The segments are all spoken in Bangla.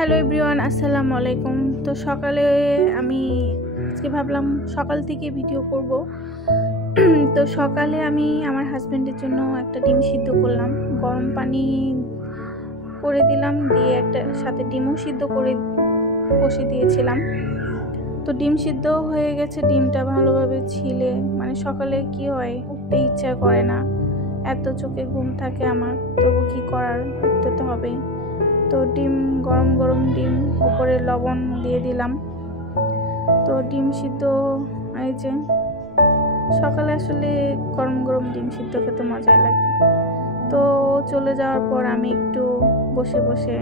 হ্যালো এভরিওয়ান, আসসালামু আলাইকুম। তো সকালে আমি আজকে ভাবলাম সকাল থেকে ভিডিও করব। তো সকালে আমি আমার হাজব্যান্ডের জন্য একটা ডিম সিদ্ধ করলাম, গরম পানি করে দিলাম, দিয়ে একটা সাথে ডিমও সিদ্ধ করে বসে দিয়েছিলাম। তো ডিম সিদ্ধ হয়ে গেছে, ডিমটা ভালোভাবে ছিলে, মানে সকালে কি হয় উঠতে ইচ্ছা করে না, এত চোখে ঘুম থাকে আমার, তবু কি করার, উঠতে তো হবেই। তো ডিম গরম গরম ডিম উপরে লবণ দিয়ে দিলাম। তো ডিম সিদ্ধ এই যে সকালে আসলে গরম গরম ডিম সিদ্ধ খেতে মজাই লাগে। তো চলে যাওয়ার পর আমি একটু বসে বসে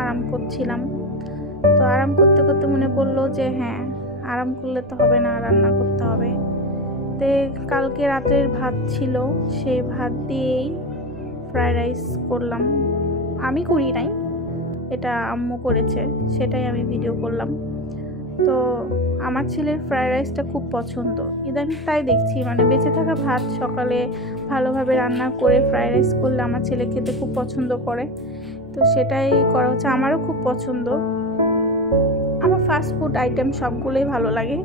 আরাম করছিলাম। তো আরাম করতে করতে মনে পড়লো যে হ্যাঁ, আরাম করলে তো হবে না, রান্না করতে হবে। তো কালকে রাতের ভাত ছিল, সেই ভাত দিয়েই ফ্রাইড রাইস করলাম। আমি করি নাই, এটা আম্মু করেছে, সেটাই আমি ভিডিও করলাম। তো আমার ছেলের ফ্রাইড রাইসটা খুব পছন্দ, ইদানিং তাই দেখছি, মানে বেঁচে থাকা ভাত সকালে ভালোভাবে রান্না করে ফ্রাইড রাইস করলে আমার ছেলে খেতে খুব পছন্দ করে। তো সেটাই করা হচ্ছে, আমারও খুব পছন্দ। আমার ফাস্ট ফুড আইটেম সবগুলোই ভালো লাগে।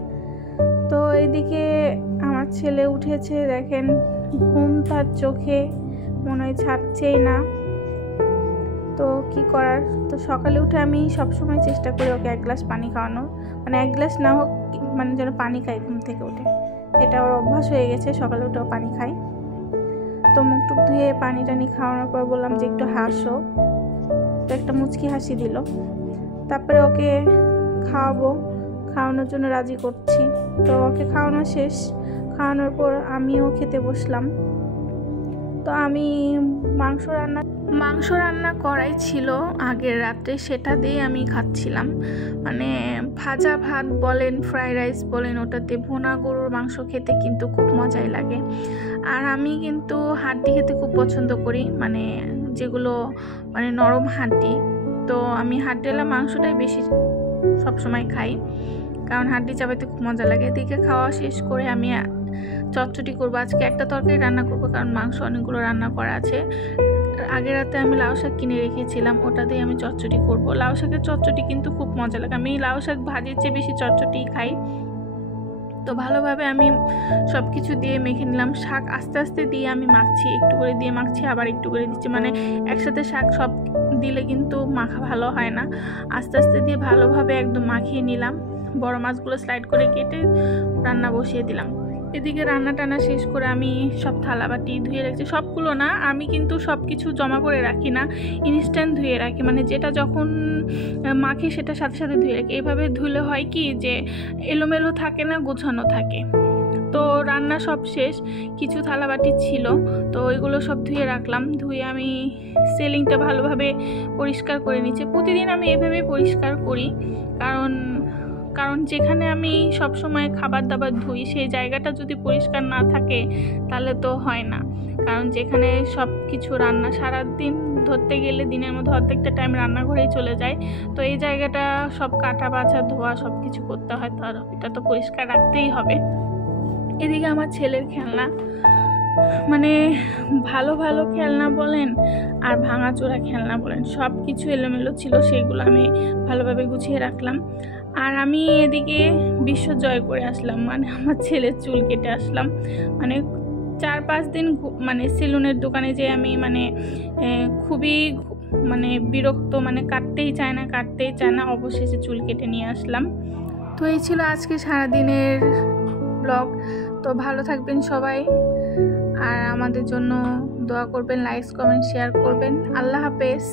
তো এইদিকে আমার ছেলে উঠেছে, দেখেন ঘুম তার চোখে মনে হয় ছাড়ছেই না। তো কি করার, তো সকালে উঠে আমি সবসময় চেষ্টা করি ওকে এক গ্লাস পানি খাওয়ানোর, মানে এক গ্লাস না হোক, মানে যেন পানি খাই ঘুম থেকে উঠে, এটা ওর অভ্যাস হয়ে গেছে, সকালে উঠেও পানি খাই। তো মুখ টুক ধুয়ে পানি টানি খাওয়ানোর পর বললাম যে একটু হাসো, তো একটা মুচকি হাসি দিল। তারপরে ওকে খাওয়ানোর জন্য রাজি করছি। তো ওকে খাওয়ানো শেষ, খাওয়ানোর পর আমিও খেতে বসলাম। তো আমি মাংস রান্না করাই ছিল আগের রাত্রে, সেটা দিয়ে আমি খাচ্ছিলাম। মানে ভাজা ভাত বলেন, ফ্রাইড রাইস বলেন, ওটাতে ভুনা গরুর মাংস খেতে কিন্তু খুব মজাই লাগে। আর আমি কিন্তু হাড্ডি খেতে খুব পছন্দ করি, মানে যেগুলো মানে নরম হাড্ডি। তো আমি হাড্ডিওয়ালা মাংসটাই বেশি সবসময় খাই, কারণ হাড্ডি চাবাইতে খুব মজা লাগে। এদিকে খাওয়া শেষ করে আমি চটচটি করবো, আজকে একটা তরকারি রান্না করবো, কারণ মাংস অনেকগুলো রান্না করা আছে। আগের রাতে আমি লাউ শাক কিনে রেখেছিলাম, ওটা দিয়ে আমি চটচটি করব। লাউ শাকের চটচটি কিন্তু খুব মজা লাগে, আমি লাউ শাক ভাজির চেয়ে বেশি চটচটিই খাই। তো ভালোভাবে আমি সব কিছু দিয়ে মেখে নিলাম, শাক আস্তে আস্তে দিয়ে আমি মাখছি, একটু করে দিয়ে মাখছি, আবার একটু করে দিচ্ছি, মানে একসাথে শাক সব দিলে কিন্তু মাখা ভালো হয় না, আস্তে আস্তে দিয়ে ভালোভাবে একদম মাখিয়ে নিলাম। বড় মাছগুলো স্লাইড করে কেটে রান্না বসিয়ে দিলাম। এদিকে রান্না টান্না শেষ করে আমি সব থালা বাটি ধুয়ে রাখছি, সবগুলো না, আমি কিন্তু সব কিছু জমা করে রাখি না, ইনস্ট্যান্ট ধুয়ে রাখি, মানে যেটা যখন মাখি সেটা সাথে সাথে ধুয়ে রাখি। এইভাবে ধুলে হয় কি যে এলোমেলো থাকে না, গোছানো থাকে। তো রান্না সব শেষ, কিছু থালা বাটি ছিল, তো ওইগুলো সব ধুয়ে রাখলাম। ধুয়ে আমি সিলিংটা ভালোভাবে পরিষ্কার করে নিচ্ছি। প্রতিদিন আমি এভাবে পরিষ্কার করি, কারণ যেখানে আমি সব সময় খাবার দাবার ধুই সেই জায়গাটা যদি পরিষ্কার না থাকে তাহলে তো হয় না। কারণ যেখানে সব কিছু রান্না সারাদিন ধরতে গেলে দিনের মধ্যে অর্ধেকটা টাইম রান্নাঘরেই চলে যায়, তো এই জায়গাটা সব কাটা বাছা ধোয়া সব কিছু করতে হয়, তো এটা তো পরিষ্কার রাখতেই হবে। এদিকে আমার ছেলের খেলনা, মানে ভালো ভালো খেলনা বলেন আর ভাঙাচোরা খেলনা বলেন, সব কিছু এলোমেলো ছিল, সেগুলো আমি ভালোভাবে গুছিয়ে রাখলাম। আর আমি এদিকে বিশ্ব জয় করে আসলাম, মানে আমার ছেলের চুল কেটে আসলাম। মানে 4-5 দিন মানে সেলুনের দোকানে যে আমি মানে খুবই মানে বিরক্ত, মানে কাটতেই চায় না, অবশেষে চুল কেটে নিয়ে আসলাম। তো এই ছিল আজকে সারাদিনের ব্লগ। তো ভালো থাকবেন সবাই, আর আমাদের জন্য দোয়া করবেন, লাইক কমেন্ট শেয়ার করবেন। আল্লাহ হাফেজ।